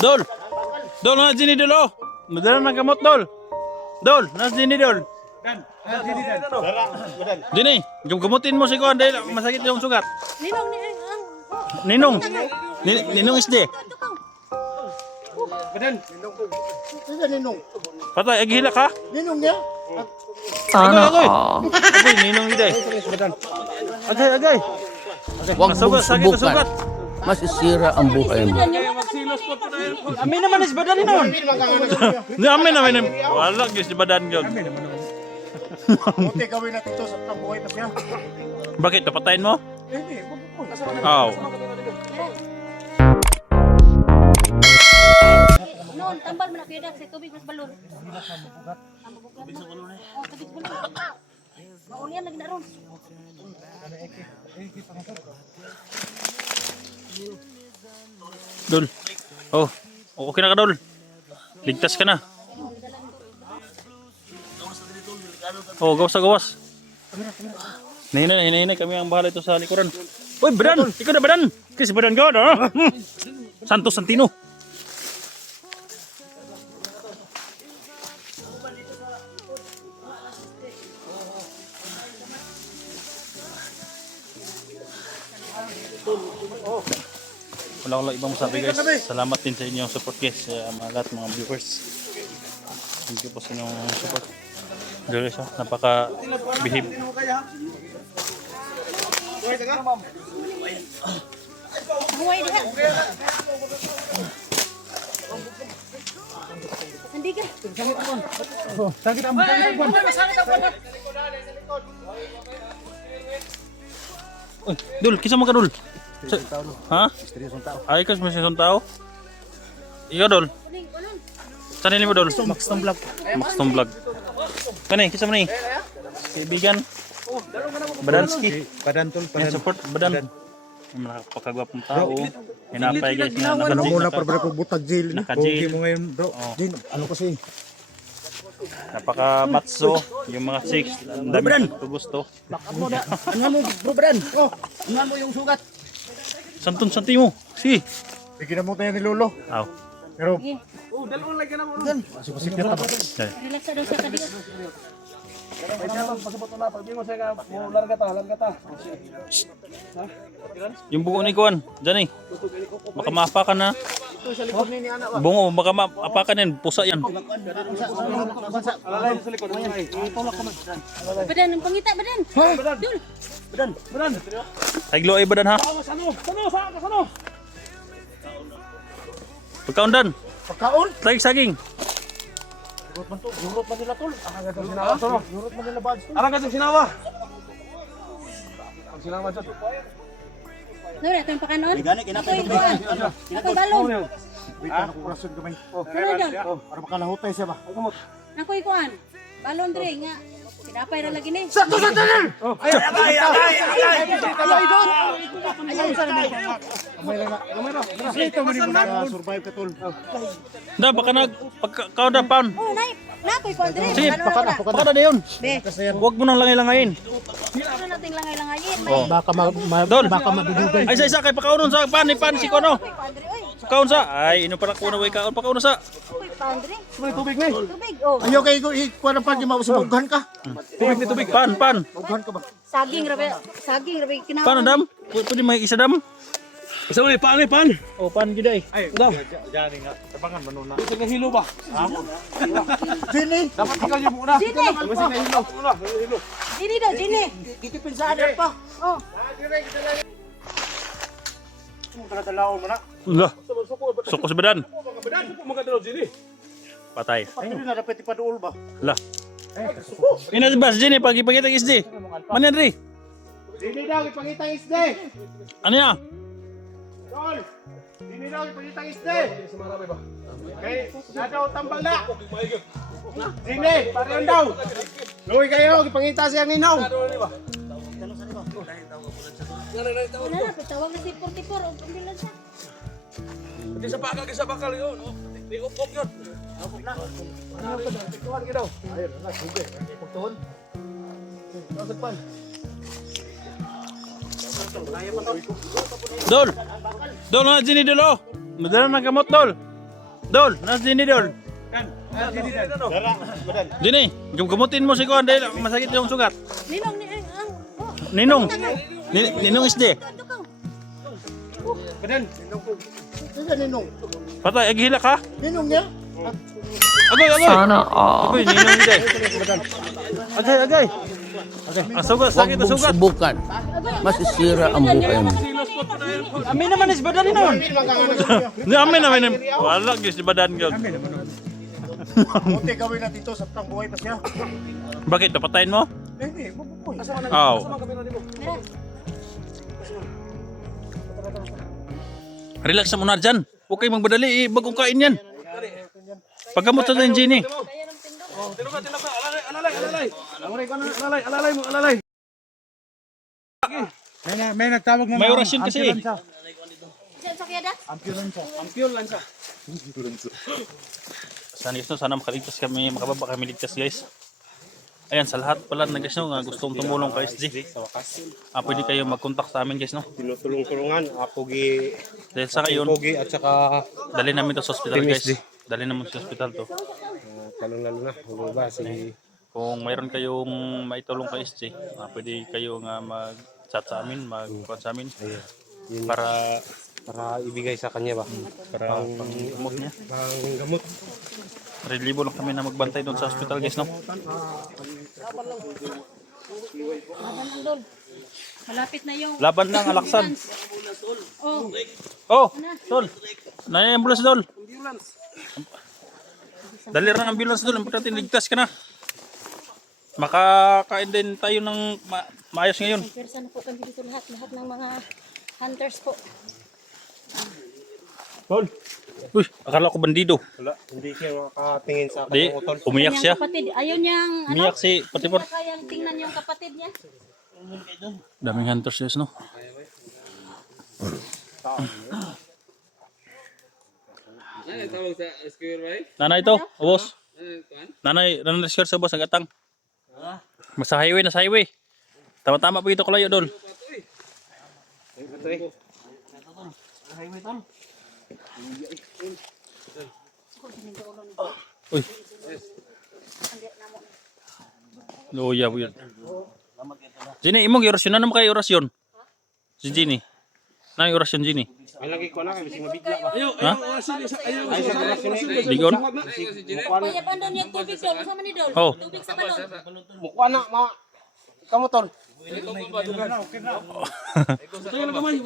Dol! Dol, na sini dol oh! Madala ng gamot dol! Dol, na sini dol! Dini, gamutin mo si Kuan dahil masakit yung sugat. Ninong, Ninong isde. Patay, agihila ka? Ninong niya? Sana all. Agay, Ninong isde. Agay. Huwag mong Sakit na sugat. subukan. Masisira ang buhay mo. Amin naman is badan nun. Amin naman. Wala, guys, badan yun. Buti gawin natin ito sa buhay pa siya. Bakit? Papatayin mo? Hindi, Oo. Noon, tambal mo na kaya sa tubig mas balon. Tubig sa balon eh. Oh, tubig sa balon. Maulian lagi na ron. Dol. Oh, okay na ka, Dol. Ligtas ka na. Oh, gawas. Hinay, kami ang bahala ito sa likuran. Uy, Badan! Ikaw na, Badan! Kasi Badan ka, no? Santos Santino. Wala ibang masabi guys. Salamat din sa inyong support guys. Mga lahat mga viewers. Thank you po sa inyong support. Guys, napaka-behave. Buhay diha. Hindi ka. sakit ang Uy, Dul, kisa mo ka, Dul? Ha? Ay, kas masisong tao? Ikaw, Dul? Saan nili mo, Dul? Max Vlog. Max Vlog. Kanay, kisa mo ni? Kaibigan? Badanski. Padantol, Yan, support, Badan. Yung nakapagagwapong tao. Hinapay guys na Ano muna para ko butag jail ni. Naka-jail. Pogi mo ngayon, bro. Oh. Jin, ano kasi? Napaka-matso. Yung mga chicks. Ang dami ko gusto. Ano mo, bro Bran? Oh, ano mo yung sugat? Santon Santimo. Si. Bigyan mo tayo ni Lolo. Aw. Pero, Relax daw sa kadiyo. Yung buko ni Kuan. Diyan eh. Baka maapakan na. Bungo, baka maapakan yan. Pusa yan. Badan, ang pangita, Badan. Dul. Taglo ay Badan ha. Pagkaon dan. pagkaon. Tagig saging. Yurot man nila tol. Yurot man nila buds. Arang ka sinawa. Ang sinawa sa Dul, ito yung pakanon. Ako balon. Wait, ano ko rason gamay. Ano dyan? Para makalahutay siya ba? Ako ikuan. Balon dre nga. Pinapay ra lagi ni. Sakto sa tanan! Ay, doon! Kamay lang na. Ito mo na survive ka tol. Da, baka pagkaon da pan. Oh, nay. Nakoy ko dre. Sige, baka na yun. Be, Huwag mo nang langay-langayin. ano nating langay-langayin? Oh. Baka Dol. madudugay. Ay, isa kay pakaunon sa pan si Kono. Ako'y pandre, oy. Kaon sa. Ay, ino para kuno way kaon pakaunon sa. Ako'y pandre. May tubig ni. Tubig, oh. Ayaw kay ikuha ng pag mausubughan ka. Tubig. Pan. Ughan ka ba? Saging rabe kinahanglan. Pan dam. Pwede may isa dam. Isa ulit, pan. Oh, pan gid ay. Daw. Diyan nga. Tabangan man na. Isa hilo ba? Jini! Dapat ikaw yung muna. Dine. Isa na hilo. Hilo. Dine daw, dine. Dito pinsahan pa. Oh. Tagadalaon mo na. Lah. Sukos Badan. Mga dalaw sini. Patay. Ay, hindi na dapat ipaduol ba? Lah. Ina bas dini pagipakita isdi. Manan ri. Dini daw, ipangitang isde! Ano ya? Tol! Dini daw, ipangitang isde! Okay, nadaw tambal na! Dini, parehan daw! Luwi kayo, ipangita siya ninaw! Wala na, tawag na si 44 og ambulansya. Di sa bakal yun. Di upok yun. Dol. Dol na sini dulu. Madala ng gamot, Dol. Dol, nas Dini, Dol. Dara, badan. Dini, gamutin mo si Kuan dahil masakit yung sugat. Ninong ni Ninong. Ninong isde. Badan. Saan ninong? Patay, agihila ka? Ninong niya? Agoy, agoy. Sana all. Agoy, ninong isde. Agay, agay. Sugat, sakit Huwag ang mong sugat. subukan. Masisira ang buhay mo. Amin naman is badan ni noon. Ni amin naman. Wala gyud si badan gyud. Buti gawin natin ito sa buhay pa siya. Bakit napatayin mo? Hindi, mabubuhay. Aw. Relax sa muna dyan. Huwag kayong magbadali, bagong kain yan. Pagkamot sa din, Jenny. Alalay. May nagtawag na May orasyon kasi. Saan sa kaya, Dax? Ambulance. Sana makaligtas kami, makababa kami ligtas guys. Ayan, sa lahat pala na guys no, nga gustong tumulong kay SG. Pwede kayo mag-contact sa amin guys no. Tinutulong-tulungan, Apogi, Dahil sa kayon, Pogi at saka dali namin to sa hospital Team guys. SG. Dali namin sa hospital to. talong-lalo na. Ano ba si Kung mayroon kayong maitulong kay SG, pwede kayo nga mag-chat sa amin, mag-chat sa amin. yun, Para para ibigay sa kanya ba? para pang-gamot niya. Pang gamot. 3,000 lang kami na magbantay doon sa hospital guys no. Laban ang Dol. Malapit na yung Laban lang alaksan. Oh, Oh, Dol. Na-ambulance Dol. Dali rin ang ambulance Dol. Importante ligtas ka na. Makakain din tayo ng maayos ngayon. persa na po kami dito lahat ng mga hunters po. Dol. Uy, akala ko bandido. Wala, hindi siya makatingin sa Di, kanyang utol. umiyak siya. Kapatid, ayaw niyang Umiyak si Patipor. Hindi niya kayang tingnan yung kapatid niya. Daming hunters guys no. Ano tawag sa square right? Nanay to, boss. Ano kuan? Nanay share sa boss agatang. Sa highway na sa highway. Tama-tama po ito kalayo Dol. Uy. Luya po yun. Jenny, imong orasyon. Ano kay orasyon? Si Jenny. Na yung orasyon, Jenny? Ay lagi ko na kay bising mabigla ba. Ha? Ay sa oras Ligon? Kaya ba doon yung tubig Dol? Sama ni Dol? Oh. Tubig sa balon. mukha na ma kamotol.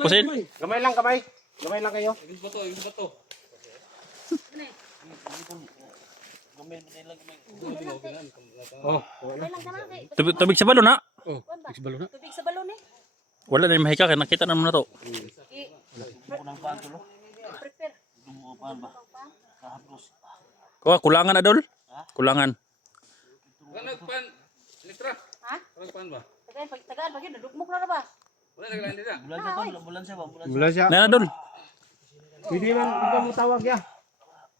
Pusin? Gamay lang kamay. Gamay lang kayo. Oh, Kaya lang sama kay. Tubig sa balon ha? Tubig sa balon eh. Wala na yung mahika. Kaya nakita naman na to. Prepare. Kulangan na Dol? Kulangan. Ano pan? Elektra. Ha? Ano pan ba? Tagaan pag yun, nadugmok na ba? Wala naglain dira. mula siya. Na Dol? Pwede man ikaw mo tawag ya.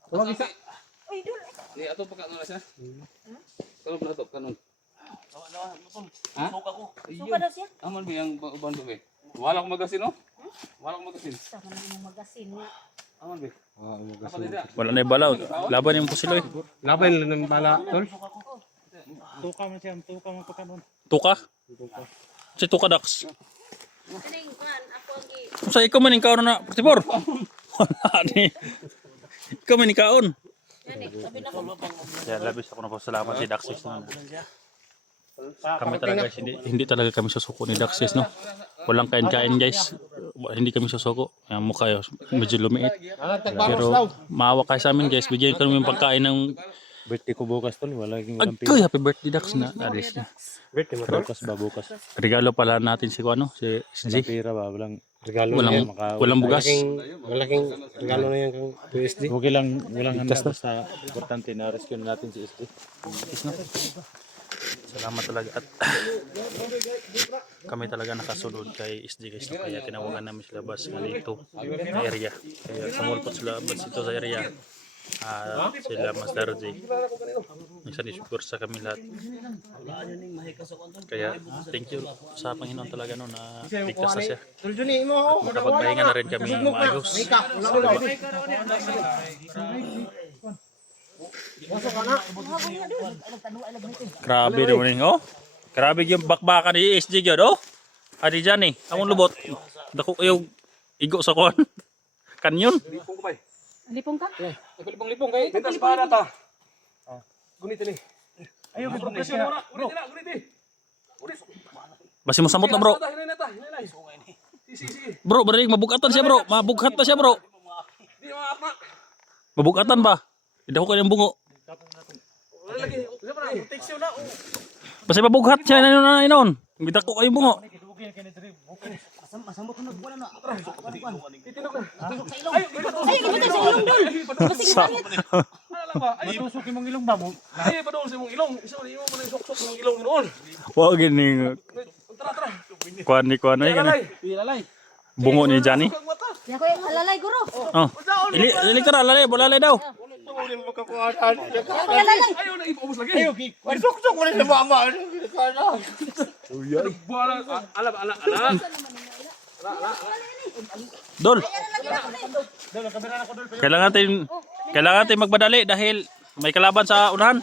Tawag isa. Uy, Dol. Ni ato pa ka na siya. Kanon na to kanon. Ha? Suka daw siya. Aman ba yang uban ba? Wala ko magasin no? Wala ko magasin. Sama na yung magasin nga. Aman ba? Apa dira? Wala na yung balaw. Laban yung pusilo eh. Laban lang ng bala, tol. Tuka? Si Tuka Dax. Kaning kan ako ang Kung sa ikaw man yung kaon na, Patipor. Wala ni. Ikaw man yung kaon. yan eh. Sabi na ko. Kaya labis ako na po salamat si Daxis. Kami talaga guys, hindi talaga kami susuko ni Daxis no. Walang kain-kain guys. Hindi kami susuko. Yung mukha yun, medyo lumiit. Pero maawa kayo sa amin guys. Bigyan kami yung pagkain ng Birthday ko bukas tol, walang Agkoy, happy birthday Dax na alis na. Birthday mo tol. bukas ba bukas. Regalo pala natin si Kuano, si G. Pira ba, walang Regalo na yan. Walang bugas. Malaking regalo na yan kang PSD. okay lang, walang handa basta importante na rescue natin si SD. Salamat talaga at kami talaga nakasunod kay SG guys no? Kaya tinawagan namin sila bus dito sa area. Kaya sumulpot sila bus ito sa area. Sila Master J. Isa ni siguro sa kami lahat. Kaya thank you sa Panginoon talaga no na ligtas na siya. Tuljuni mo. Nakapagpahinga na rin kami maayos. Grabe daw ning oh. Grabe yung bakbakan ni SG gyud oh. Adi dyan among lubot. Dako yung igo sa kon. Kanyon. Lipong ka? Lipong kay. Pintas para ta. Gunit ni. Ayo gunit na. Gunit. Basi mo samot na bro. Bro, balik mabugatan siya bro. Mabughat na siya bro. Mabugatan ba? Hindi ko kayang bungo. Basi mabughat siya na inon. Bita ko kayong bungo. Ay, gamitin sa ilong dol. Kasi gibangit. Tusok imong ilong ba mo? Ay, padol sa imong ilong. Isa man imo man sok-sok imong ilong noon. Wa gini. Tara. Kuan ay gani. Ilalay. Bungo ni Johnny. Yan ko yung alalay guro. Oh. Ili tara lalay daw. Yan ko yung alalay. Ayo na ipaubos lagi. Sok-sok mo rin sa mama. Buala ala. Dol. Kailangan natin magmadali dahil may kalaban sa unahan.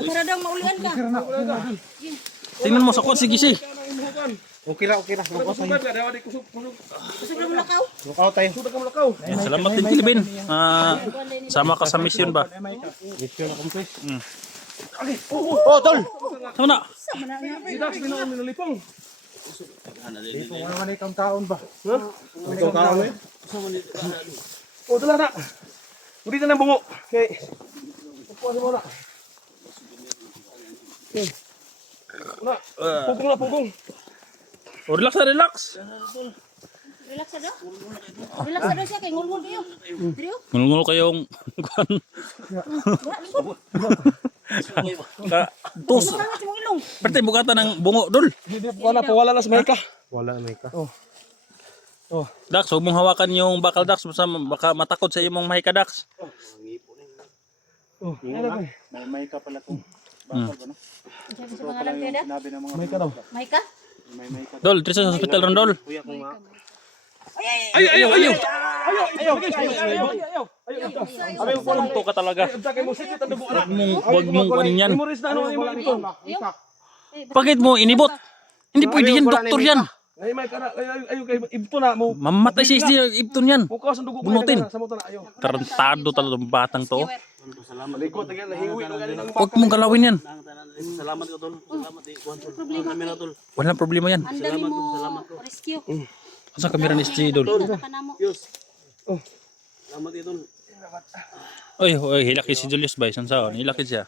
Para daw maulian ka. Tingnan mo sa kon sige si. Okay ra. Kasi belum lakaw. Lukaw tayo. Salamat din Kilibin. Sama ka sa mission ba? Mission accomplished. Oh, tol. Sama na. Idas minuon minulipong. Lipong naman itong taon ba? Itong taon eh? O dala na. Uri na ng bungo. Okay. Pupuan mo na. Na. Pugong. Oh, relax. Relax na daw. Relax na daw siya kay ngulngul kayo. Drio. Ngulngul kayong kuan. Tus. Sangat mong ilong. Perte bugatan ng bungo dol. Wala na sa Meka. Wala na ka. Dax, huwag mong hawakan yung bakal Dax baka matakot sa imong mahika Dax. May ka pala kung Sabi sa pangalan kaya da? sinabi ng mga Meka daw. May ka? Dol, dito sa hospital ron dol. Ayo. Sabi ko punto ka talaga. Kay mo sige tandugo na. Huwag mong kunin yan. Memories na ano ni mga ito. Bakit mo inibot? Hindi pwede yan, doktor yan. Ay may kana ayo kay ibto na mo. Mamatay si SG, ipton yan. Bukas ang dugo Bunutin. sa mo na ayo. Tarantado talaga ng batang to. Likod tagay hiwi na galing ang Huwag mong galawin yan. Problema. Walang problema yan. Ang dami mo rescue. Asa kamera ni SG dol? Kita ka na mo. Oy, hilakit si Julius ba? Isang saon, hilakit siya.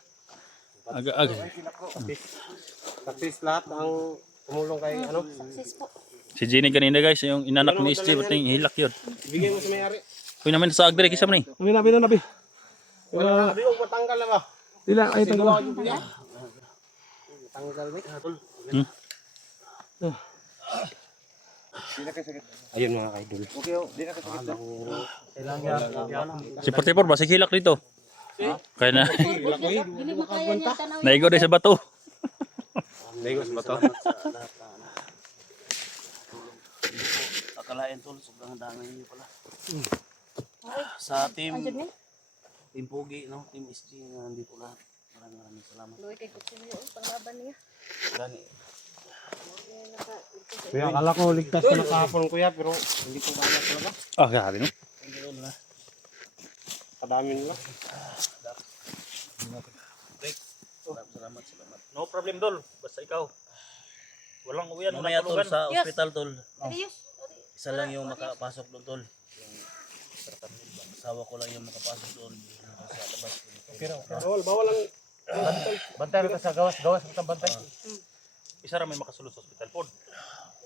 Aga. Success lahat ang tumulong kay ano. Success po. Si Jenny kanina guys, yung inanak ni SG, ba't yung hilak yun? Ibigay mo sa may-ari. Uy namin sa agdre, kisam na eh. Nabi. Wala na. Di ko matanggal na ba? Dila ay tanggal. Tanggal ba? Ayun mga idol. Okay, di na kasakit na. Si 44 ba? Sige hilak dito. Kaya na, Hindi mo kaya niya tanaw. naigo na sa bato. Negos ba to? Akalain tol, sobrang dami niyo pala. Sa team Andiyan mo? Team Pogi, no? Team SG, nandito lahat. Maraming salamat. Luwi kay kutsi niyo panglaban niya. Gani. Kuya, akala ko ligtas ko na kahapon kuya, pero hindi ko kaya talaga. Ah, grabe no? Kadami nila. Salamat. No problem dol, basta ikaw. Walang uwian, Mamaya tol sa Yes. ospital tol. Serious? Isa lang yung makapasok doon tol. Yung asawa ko lang yung makapasok doon. Sa labas. Bawal ang Bantay ka sa gawas sa bantay. Isa ra may makasulod sa hospital pod.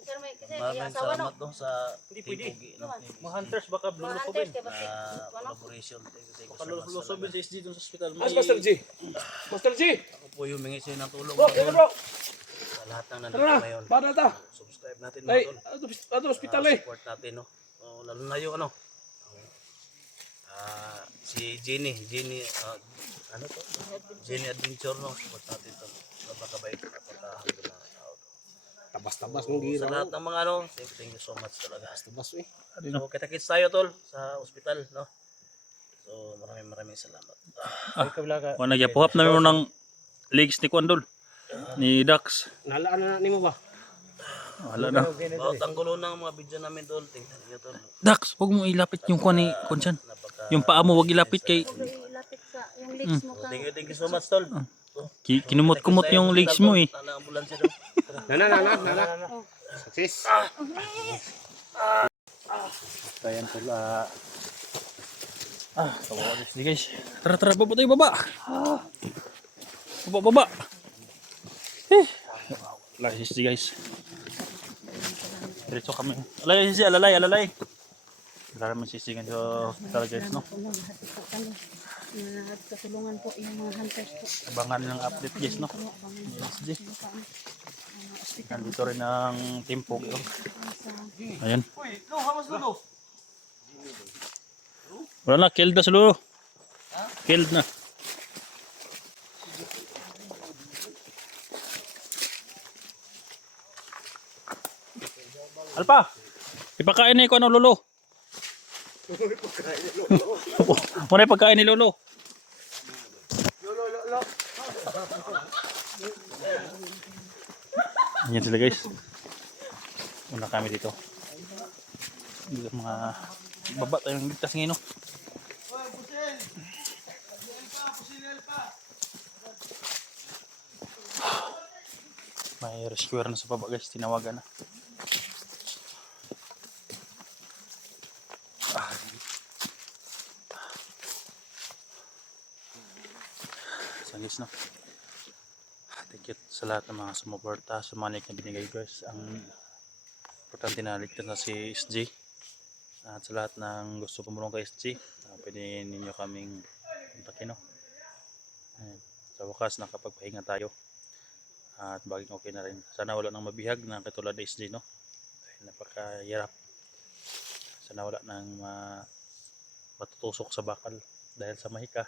Sir, may kasi Maraming asawa no. salamat no sa Hindi Team pwede. Pogi, no? Mga hunters baka Mga lulusobin. hunters kay bakit? Collaboration. Thank you Baka so much. lulusobin sa SG dun sa hospital. Mas Master G. Master G. Ako po yung mingi sa'yo ng tulong. Bro, tol. bro. Sa lahat ng Tara nandito na. ngayon. Bada ta. Subscribe natin Ay, mga tol. ato hospital eh. Support natin no. lalo na yung ano, si Jenny, ano to? Jenny Adventure, no? Support natin to. Napakabait, napakahamdo na tao to. Tabas-tabas ng gira. Sa lahat ng mga ano, thank you so much talaga. Tabas eh. So, kita-kits tayo tol sa ospital, no? So, maraming salamat. Kung nagyapuhap na mo ng legs ni Kwandol. Ni Dax. Nalaan na nimo ba? Wala na. Bawat ang gulo ng mga video namin tol, tingnan niyo tol. Dax, huwag mo ilapit yung kuha ni Konsan. Yung paa mo, huwag ilapit kay... Ilapit sa yung legs mo ka. Thank you so much tol. Kinumot-kumot yung legs mo eh. Nana ambulansya daw. Nana. Sis. So ayan tol. Kawawa guys. Guys. Tara, baba tayo, baba. Baba. Alalay sisi guys. Diretso kami. Alalay sisi, alalay. Wala naman sisigan sa hospital guys, no? Katulungan po yung mga hunters po. Abangan ng update guys, no? SG. Nandito rin ang Timpog. Ayan. Wala na, killed na sa lulo. Killed na. Alpa! Ipakain na ko ano lulo. Muna yung pagkain ni Lolo. Ayan sila guys. Una kami dito. Dito mga baba tayong ligtas ngayon. No? May rescuer na sa baba guys. Tinawagan na. Guys, no? Thank you sa lahat ng mga sumuporta sa manik na binigay guys. Ang importante na ligtas na si SG. At sa lahat ng gusto kumulong kay SG, pwede ninyo kaming kontakin, no? Sa wakas nakapagpahinga tayo at baging okay na rin. Sana wala nang mabihag na katulad ni SG, no? Dahil napakahirap. Sana wala nang matutusok sa bakal dahil sa mahika,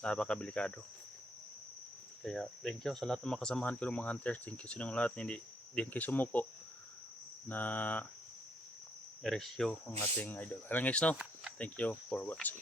napakadelikado. Kaya thank you sa lahat ng mga kasamahan ko ng mga hunters. Thank you sa inyong lahat. Hindi din kayo sumuko na i-rescue ang ating idol. Alam guys, no? Thank you for watching.